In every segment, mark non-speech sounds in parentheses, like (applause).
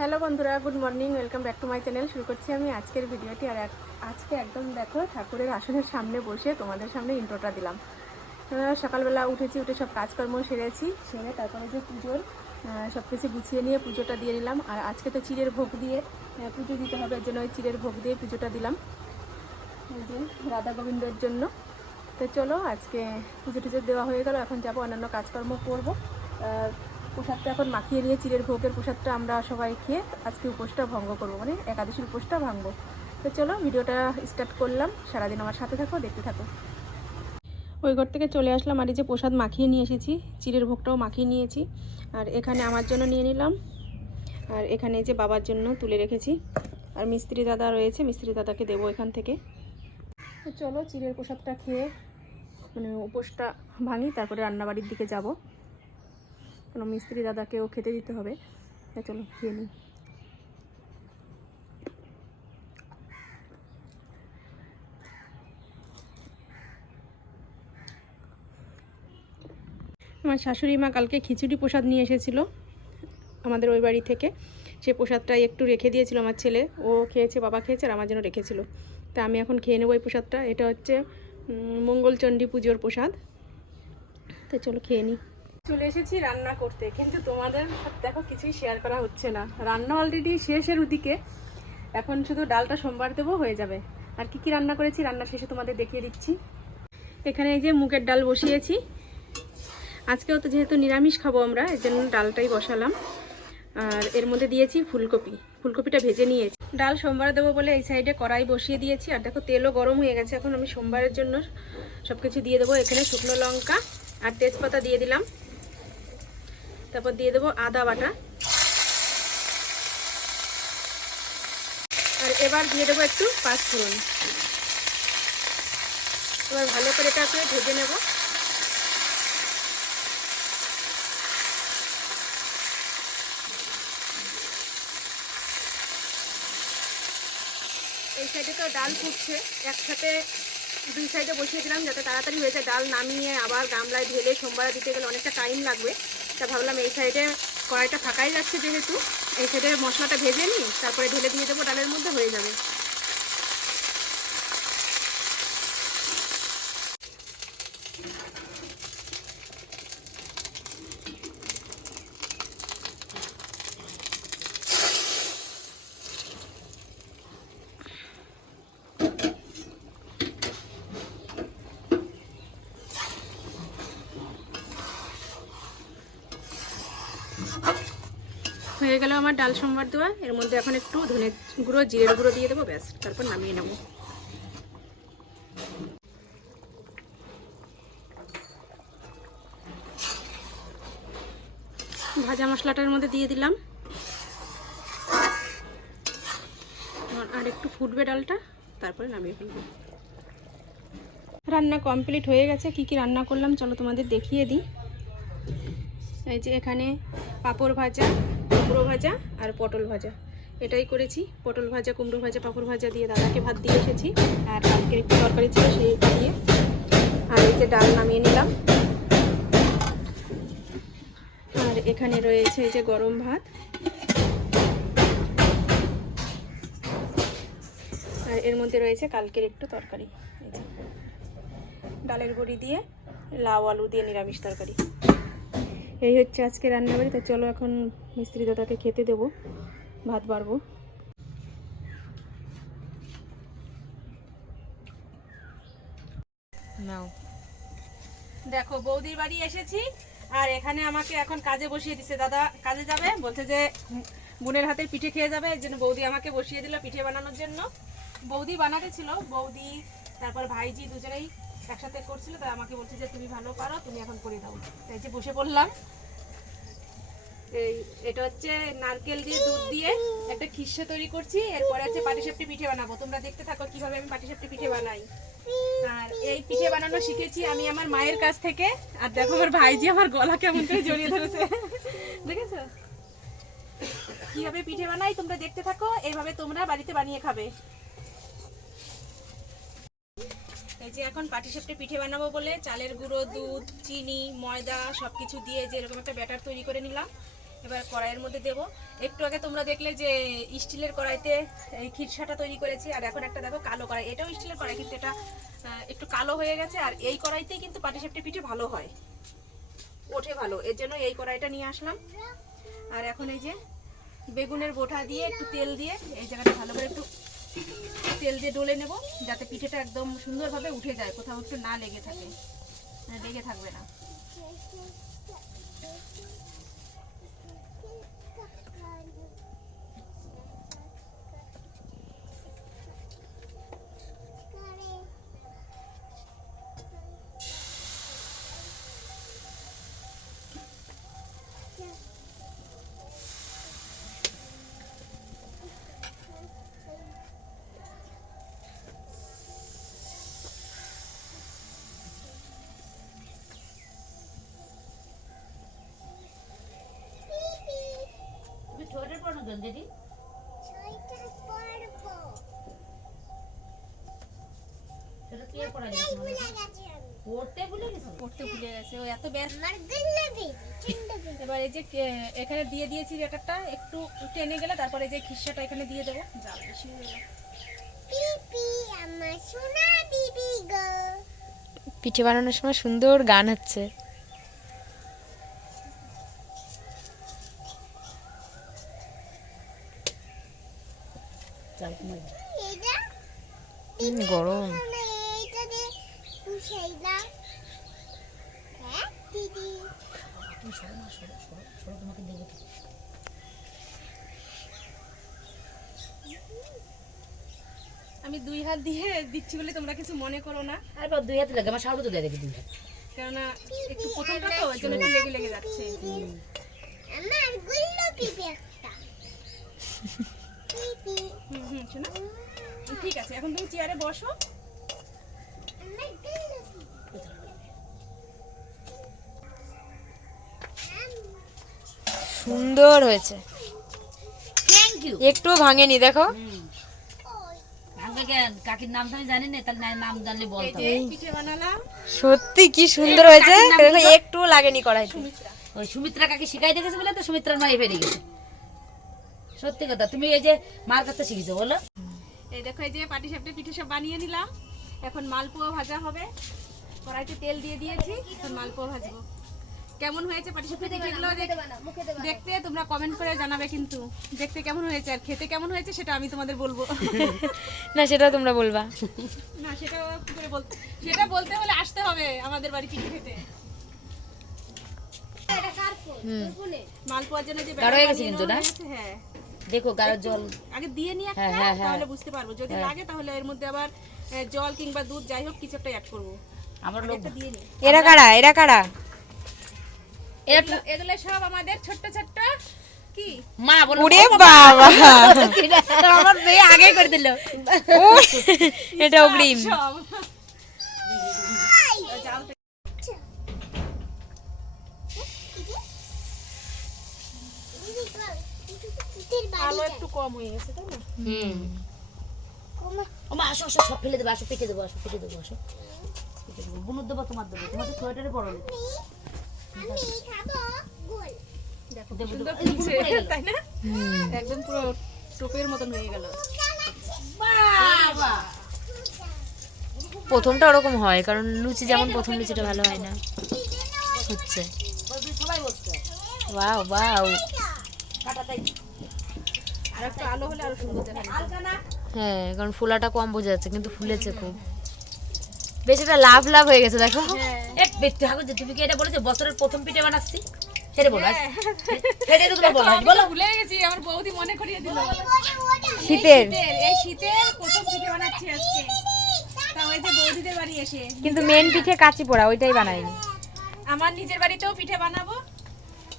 Hello বন্ধুরা, good morning, welcome back to my channel. শুরু করছি আমি আজকের ভিডিওটি আর আজকে একদম দেখো ঠাকুরের আসনের সামনে বসে তোমাদের সামনে ইন্ট্রোটা দিলাম। সকালবেলা উঠেছি, উঠে সব কাজকর্ম সেরেছি, সেরে তারপরে যে পুজোর সব কিছু গুছিয়ে নিয়ে পুজোটা দিয়ে নিলাম। আর আজকে তো চিড়ের ভোগ দিয়ে পুজো দিতে হবে এর জন্য ওই চিড়ের ভোগ দিয়ে পুজোটা দিলাম। যে রাধা গোবিন্দের জন্য। তো চলো আজকে পুজো টুজো দেওয়া হয়ে গেল, এখন যাব অন্যান্য কাজকর্ম করব। প্রসাদটা এখন মাখিয়ে নিয়ে চিড়ের ভোগের প্রসাদটা আমরা সবাই খেয়ে আজকে উপোসটা ভঙ্গ করব মানে একাদশীর উপোসটা ভাঙবো। তো চলো ভিডিওটা স্টার্ট করলাম, সারাদিন আমার সাথে থাকো, দেখতে থাকো। ওই ঘর থেকে চলে আসলাম আর এই যে প্রসাদ মাখিয়ে নিয়ে এসেছি চিড়ের ভোগটাও মাখিয়ে নিয়েছি। আর এখানে আমার জন্য নিয়ে নিলাম, আর এখানে যে বাবার জন্য তুলে রেখেছি। আর মিস্ত্রি দাদা রয়েছে, মিস্ত্রি দাদাকে দেবো এখান থেকে। তো চলো চিড়ের প্রসাদটা খেয়ে মানে উপোসটা ভাঙি, তারপরে রান্নাবাড়ির দিকে যাব। কোনো মিস্ত্রি দাদাকেও খেতে দিতে হবে। চলো, খেয়ে নিই। আমার শাশুড়ি মা কালকে খিচুড়ি প্রসাদ নিয়ে এসেছিল আমাদের ওই বাড়ি থেকে। সে প্রসাদটা একটু রেখে দিয়েছিল আমার ছেলে। ও খেয়েছে, বাবা খেয়েছে আর আমার জন্য রেখেছিল। তা আমি এখন খেয়ে নেব এই প্রসাদটা। এটা হচ্ছে মঙ্গলচণ্ডী পুজোর প্রসাদ। তো চলো, খেয়ে নিই। চলে এসেছি রান্না করতে। কিন্তু তোমাদের দেখো কিছুই শেয়ার করা হচ্ছে না। রান্না অলরেডি শেষের ওদিকে। এখন শুধু ডালটা সোমবার দেবো, হয়ে যাবে। আর কি কি রান্না করেছি, রান্না শেষে তোমাদের দেখিয়ে দিচ্ছি। এখানে এই যে মুগের ডাল বসিয়েছি। আজকেও তো যেহেতু নিরামিষ খাব আমরা, এর জন্য ডালটাই বসালাম। আর এর মধ্যে দিয়েছি ফুলকপি। ফুলকপিটা ভেজে নিয়েছি। ডাল সোমবার দেবো বলে এই সাইডে কড়াই বসিয়ে দিয়েছি। আর দেখো তেলও গরম হয়ে গেছে, এখন আমি সোমবারের জন্য সব কিছু দিয়ে দেবো। এখানে শুকনো লঙ্কা আর তেজপাতা দিয়ে দিলাম। তারপর দিয়ে দেবো আদা বাটা। আর এবার দিয়ে দেবো একটু পাঁচফোড়ন। এবার ভালো করে এটাকে ভেজে নেব। এই সাইডে তো ডাল ফুটছে। একসাথে দুই সাইডে বসিয়ে দিলাম যাতে তাড়াতাড়ি হয়ে যায়। ডাল নামিয়ে আবার গামলায় ঢেলে সোমবারে দিতে গেলে অনেকটা টাইম লাগবে। তা ভাবলাম এই সাইডে কড়াইটা ফাঁকাই যাচ্ছে যেহেতু, এই সাইডে মশলাটা ভেজে নিই, তারপরে ঢেলে দিয়ে দেবো ডালের মধ্যে, হয়ে যাবে। হয়ে গেল আমার ডাল সোমবার দেওয়া। এর মধ্যে এখন একটু ধনে গুঁড়ো, জিরের গুঁড়ো দিয়ে দেবো, ব্যাস, তারপর নামিয়ে নেব। ভাজা মশলাটার মধ্যে দিয়ে দিলাম। আর একটু ফুটবে ডালটা, তারপরে নামিয়ে ফেলব। রান্না কমপ্লিট হয়ে গেছে, কি কি রান্না করলাম চলো তোমাদের দেখিয়ে দিই। এই যে এখানে পাঁপড় ভাজা কুমড়ো ভাজা আর পটল ভাজা। এটাই করেছি। পটল ভাজা, কুমড়ো ভাজা, পাঁপড় ভাজা দিয়ে দাদাকে ভাত দিয়ে এসেছি। আর কালকে একটু তরকারি ছিল সেইটা দিয়ে। আর এই যে ডাল নামিয়ে নিলাম। আর এখানে রয়েছে এই যে গরম ভাত। আর এর মধ্যে রয়েছে কালকের একটু তরকারি। ডালের বড়ি দিয়ে লাউ, আলু দিয়ে নিরামিষ তরকারি। এই হচ্ছে আজকে রান্নাবাড়ি, তো চলো এখন মিস্ত্রি দাদাকে খেতে দেবো, ভাত বাড়বো। দেখো, বৌদির বাড়ি এসেছি, আর এখানে আমাকে এখন কাজে বসিয়ে দিছে। দাদা কাজে যাবে? বলছে যে বোনের হাতে পিঠে খেয়ে যাবে এর জন্য বৌদি আমাকে বসিয়ে দিল পিঠে বানানোর জন্য। বৌদি বানাতে ছিল, বৌদি, তারপর ভাইজি দুজনেই একসাথে করছিল, তাই আমাকে বলছে যে তুমি ভালো পারো, তুমি এখন করে দাও। তাই যে বসে পড়লাম। এই, এটা হচ্ছে নারকেল দিয়ে দুধ দিয়ে একটা খিসে তৈরি করছি, এরপরে হচ্ছে পাটিসাপটি পিঠে বানাবো। তোমরা দেখতে থাকো কীভাবে আমি পাটিসাপটি পিঠে বানাই। আর এই পিঠে বানানো শিখেছি আমি আমার মায়ের কাছ থেকে। আর দেখো আমার ভাইজি আমার গলা কেমন করে জড়িয়ে ধরেছে। দেখেছ? কীভাবে পিঠে বানাই তোমরা দেখতে থাকো এইভাবে তোমরা বাড়িতে বানিয়ে খাবে। এই যে এখন পাটিসাপটে পিঠে বানাবো বলে চালের গুঁড়ো, দুধ, চিনি, ময়দা সব কিছু দিয়ে যে এরকম একটা ব্যাটার তৈরি করে নিলাম। এবার কড়াইয়ের মধ্যে দেবো। একটু আগে তোমরা দেখলে যে স্টিলের কড়াইতে এই খিরসাটা তৈরি করেছি, আর এখন একটা দেখো কালো কড়াই। এটাও স্টিলের কড়াই, কিন্তু এটা একটু কালো হয়ে গেছে, আর এই কড়াইতেই কিন্তু পাটিসাপটা পিঠে ভালো হয়। ওঠে ভালো। এর জন্য এই কড়াইটা নিয়ে আসলাম। আর এখন এই যে বেগুনের বোটা দিয়ে একটু তেল দিয়ে এই জায়গাটা ভালো করে একটু তেল দিয়ে ডলে নেব, যাতে পিঠেটা একদম সুন্দরভাবে উঠে যায়, কোথাও একটু না লেগে থাকে। মানে লেগে থাকবে না। গেছে পড়তে ভুলে গেছো? পড়তে ভুলে গেছে ও এত ব্যস্ত। এবার এই যে এখানে দিয়ে দিয়েছি একটু টেনে গেলে তারপরে এই যে খিসাটা এখানে দিয়ে দেবো। জাল বেশি হয়ে গেল। পিঠে বানানোর সময় সুন্দর গান হচ্ছে। গরম। তুমি সরো না সরো সরো সরো তোমাকে দেবো তো। আমি দুই হাত দিয়ে দিচ্ছি বলে তোমরা কিছু মনে করো না। আর দুই হাতে লাগে আমার সাউন্ড তো দেয় দেখি দুই হাত। কেননা একটু প্রথমটা তো ওই জন্য একটু লেগে লেগে যাচ্ছে। আমার গুল্লো পিপি একটা হুম হুম শোনো। ঠিক আছে এখন তুমি চেয়ারে বসো। সুন্দর হয়েছে। থ্যাংক ইউ একটুও ভাঙেনি দেখো। কাকির নাম তো আমি জানি না তাহলে নাম জানলে বলতাম। সত্যি কি সুন্দর হয়েছে? দেখো একটুও লাগেনি কড়াইতে। ওই সুমিত্রা কাকি শিখাই দেখেছে বলে তো সুমিত্রার মাই বেরিয়ে গেছে। সত্যি কথা তুমি এই যে মার কাছে শিখেছো বলো। এই দেখো এই যে পাটি সাপটা পিঠে সব বানিয়ে নিলাম। এখন মালপোয়া ভাজা হবে। কড়াইতে তেল দিয়ে দিয়েছি এখন মালপোয়া ভাজবো। কেমন হয়েছে পাটি সাপটা? পিঠেগুলো দেখ- দেখতে তোমরা কমেন্ট করে জানাবে কিন্তু। দেখতে কেমন হয়েছে আর খেতে কেমন হয়েছে সেটা আমি তোমাদের বলব। (laughs) না সেটা তোমরা বলবা। না সেটা কি করে বলতে সেটা বলতে হলে আসতে হবে আমাদের বাড়ি পিঠে খেতে। মালপোয়ার জন্য যে হয়ে। দেখো গাঢ় জল। আগে দিয়ে নিয়ে একটা হ্যাঁ, হ্যাঁ, হ্যাঁ। তাহলে বুঝতে পারব। যদি লাগে তাহলে এর মধ্যে আবার জল কিংবা দুধ যাই হোক কিছু একটা অ্যাড করব। আমার লোক দিয়ে নি। এরা কারা? এরা কারা? এগুলো- সব আমাদের ছোট্ট ছোট্ট কি? মা বলো। উড়ে বাবা। আমার মেয়ে আগে করে দিল। এটা অগ্রিম। আলো একটু কম হয়ে গেছে তাই না? হুম। ও মা আসো আসো সব ফেলে দেবো আসো পেটে দেবো আসো পেটে দেবো আসো। পেটে দেবো বুনুর দেবো তোমার দেবো তোমার তো সোয়েটারে পড়ো একদম পুরো টোপের মতন হয়ে গেল। বাবা প্রথমটা ওরকম হয় কারণ লুচি যেমন প্রথম লুচিটা ভালো হয় না। হচ্ছে। Wow wow. আর একটু আলো হলে আরও সুন্দর দেখাবে হ্যাঁ কারণ ফোলাটা কম বোঝা যাচ্ছে কিন্তু ফুলেছে খুব। বেশ এটা লাভ লাভ হয়ে গেছে দেখো। এক ব্যক্তি ঠাকুর যে তুমি কি এটা বলেছ? বছরের প্রথম পিঠে বানাচ্ছি? সেটা বলো সেটাই তো তোমার বলো বলো। ভুলে গেছি আমার বৌদি মনে করিয়ে দিল। শীতের। শীতের এই শীতের প্রথম পিঠে বানাচ্ছি আজকে। তা ওই যে বৌদিদের বাড়ি এসে। কিন্তু মেন পিঠে কাচি পোড়া ওইটাই বানাইনি। আমার নিজের বাড়িতেও পিঠে বানাবো।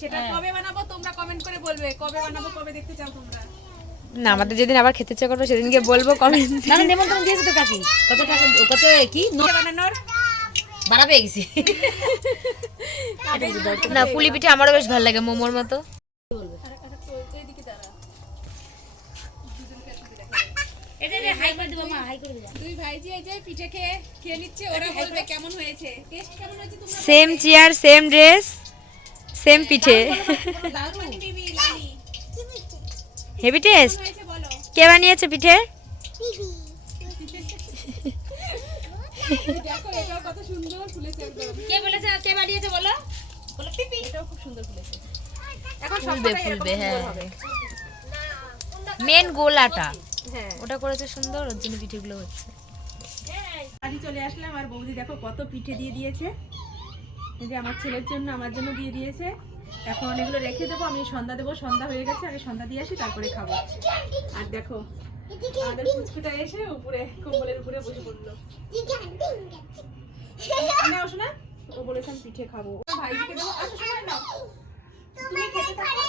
সেটা কবে বানাবো তোমরা কমেন্ট করে বলবে। কবে বানাবো কবে দেখতে চাও তোমরা? না আমাদের যেদিন আবার খেতে ইচ্ছে করবে সেদিনকে বলব কমেন্ট না না নেমন্তন্ন দিয়েছে তো কাকি। কত টাকা কত কি? বানানোর? বাড়া পেয়ে গেছি। না পুলি পিঠে আমারও বেশ ভালো লাগে মোমোর মতো। এইদিকে দাঁড়া এটা হাই করে দেবো মা হাই করে দেবো। দুই ভাইজি এই যে পিঠে খেয়ে খেয়ে নিচ্ছে ওরা বলবে কেমন হয়েছে। টেস্ট কেমন হয়েছে তোমরা same chair same dress same পিঠে। Heavy taste? কে বানিয়েছে পিঠে কে বলেছে কে বানিয়েছে বলো? বলো পিপি। এটাও খুব সুন্দর ফুলেছে। এখন ফুলবে হ্যাঁ। হবে। মেন গোলাটা হ্যাঁ। ওটা করেছে সুন্দর ওর জন্য পিঠেগুলো হচ্ছে। বাড়ি চলে আসলাম আর বৌদি দেখো কত পিঠে দিয়ে দিয়েছে। যে আমার ছেলের জন্য আমার জন্য দিয়ে দিয়েছে। এখন এগুলো রেখে দেবো, আমি সন্ধ্যা দেবো, সন্ধ্যা হয়ে গেছে আগে সন্ধ্যা দিয়ে আসি, তারপরে খাব। আর দেখো, আমাদের এসে উপরে, কম্বলের উপরে বসে আমি পিঠে খাব। নাও। তুমি খেতে থাকো।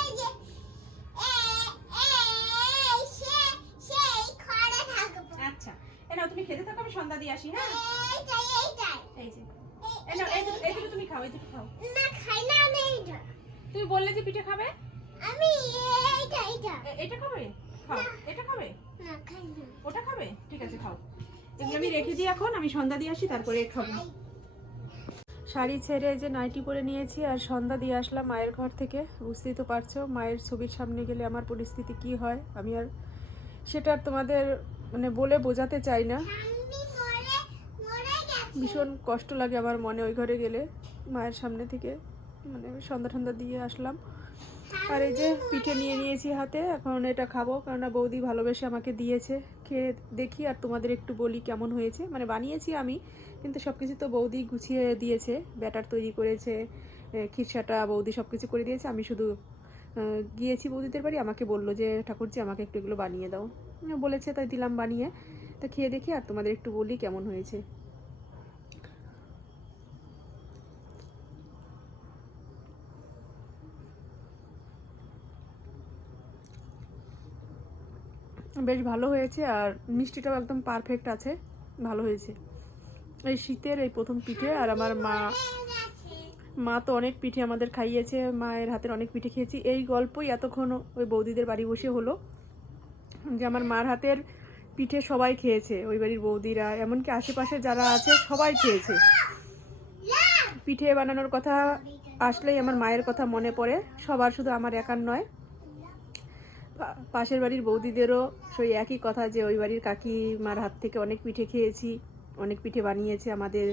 আচ্ছা এ তুমি খেতে থাকো, আমি সন্ধ্যা দিয়ে আসি হ্যাঁ? এই যে তুমি খাও, এই খাও। তুমি বললে যে পিঠে খাবে? আমি এইটা এইটা। এটা খাবে? খাও। এটা খাবে? না খাই না। ওটা খাবে? ঠিক আছে খাও। এগুলো আমি রেখে দিই এখন আমি সন্ধ্যা দিয়ে আসি তারপরে খাব। শাড়ি ছেড়ে যে নাইটি পরে নিয়েছি আর সন্ধ্যা দিয়ে আসলাম মায়ের ঘর থেকে। বুঝতেই তো পারছ মায়ের ছবির সামনে গেলে আমার পরিস্থিতি কি হয়? আমি আর সেটা তোমাদের মানে বলে বোঝাতে চাই না। ভীষণ কষ্ট লাগে আমার মনে ওই ঘরে গেলে মায়ের সামনে থেকে। মানে সন্ধ্যা ঠন্ধ্যা দিয়ে আসলাম। আর এই যে পিঠে নিয়ে নিয়েছি হাতে, এখন এটা খাব। কেননা বৌদি ভালোবেসে আমাকে দিয়েছে। খেয়ে দেখি আর তোমাদের একটু বলি কেমন হয়েছে। মানে বানিয়েছি আমি, কিন্তু সব কিছু তো বৌদি গুছিয়ে দিয়েছে, ব্যাটার তৈরি করেছে খিরসাটা বৌদি সব কিছু করে দিয়েছে। আমি শুধু গিয়েছি বৌদিদের বাড়ি। আমাকে বলল যে, ঠাকুরজি, আমাকে একটু এগুলো বানিয়ে দাও। বলেছে, তাই দিলাম বানিয়ে। তা খেয়ে দেখি আর তোমাদের একটু বলি কেমন হয়েছে। বেশ ভালো হয়েছে আর মিষ্টিটাও একদম পারফেক্ট আছে, ভালো হয়েছে। এই শীতের এই প্রথম পিঠে আর আমার মা মা তো অনেক পিঠে আমাদের খাইয়েছে, মায়ের হাতের অনেক পিঠে খেয়েছি। এই গল্পই এতক্ষণ ওই বৌদিদের বাড়ি বসে হলো যে আমার মার হাতের পিঠে সবাই খেয়েছে, ওই বাড়ির বৌদিরা, এমনকি আশেপাশে যারা আছে সবাই খেয়েছে। পিঠে বানানোর কথা আসলেই আমার মায়ের কথা মনে পড়ে, সবার শুধু আমার একার নয়। পাশের বাড়ির বৌদিদেরও সেই একই কথা যে ওই বাড়ির কাকিমার হাত থেকে অনেক পিঠে খেয়েছি, অনেক পিঠে বানিয়েছে, আমাদের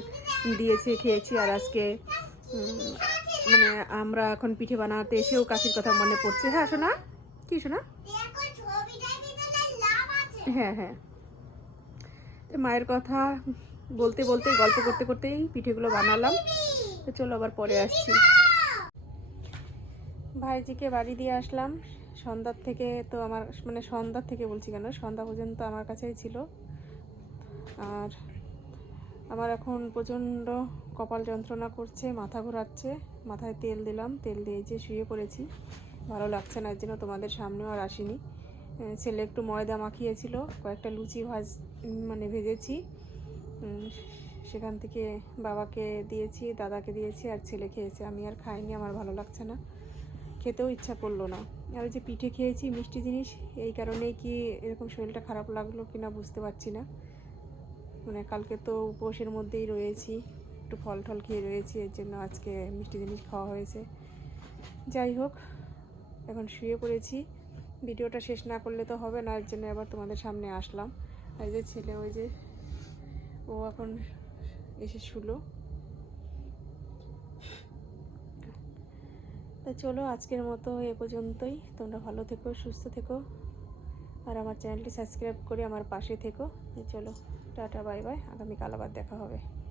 দিয়েছে, খেয়েছি আর আজকে মানে আমরা এখন পিঠে বানাতে এসেও কাকির কথা মনে পড়ছে। হ্যাঁ শোনা কি শোনা হ্যাঁ হ্যাঁ। তো মায়ের কথা বলতে বলতে, গল্প করতে, করতেই পিঠেগুলো বানালাম। তো চলো আবার পরে আসছি। ভাইজিকে বাড়ি দিয়ে আসলাম। সন্ধ্যার থেকে তো আমার মানে সন্ধ্যার থেকে বলছি কেন? সন্ধ্যা পর্যন্ত আমার কাছেই ছিল। আর আমার এখন প্রচণ্ড কপাল যন্ত্রণা করছে, মাথা ঘোরাচ্ছে, মাথায় তেল দিলাম, তেল দিয়ে যে শুয়ে পড়েছি। ভালো লাগছে না, এর জন্য তোমাদের সামনেও আর আসিনি। ছেলে একটু ময়দা মাখিয়েছিল, কয়েকটা লুচি ভাজ মানে ভেজেছি। সেখান থেকে বাবাকে দিয়েছি, দাদাকে দিয়েছি, আর ছেলে খেয়েছে। আমি আর খাইনি, আমার ভালো লাগছে না। খেতেও ইচ্ছা করল না। আর যে পিঠে খেয়েছি, মিষ্টি জিনিস, এই কারণেই কি এরকম শরীরটা খারাপ লাগল কিনা বুঝতে পারছি না। মানে কালকে তো উপোসের মধ্যেই রয়েছি, একটু ফল টল খেয়ে রয়েছি, এর জন্য আজকে মিষ্টি জিনিস খাওয়া হয়েছে। যাই হোক, এখন শুয়ে পড়েছি। ভিডিওটা শেষ না করলে তো হবে না, এর জন্য আবার তোমাদের সামনে আসলাম। আর যে ছেলে, ওই যে ও এখন এসে শুলো। তা চলো আজকের মতো এ পর্যন্তই। তোমরা ভালো থেকো, সুস্থ থেকো। আর আমার চ্যানেলটি সাবস্ক্রাইব করে আমার পাশে থেকো। চলো, টাটা, বাই বাই। আগামীকাল আবার দেখা হবে।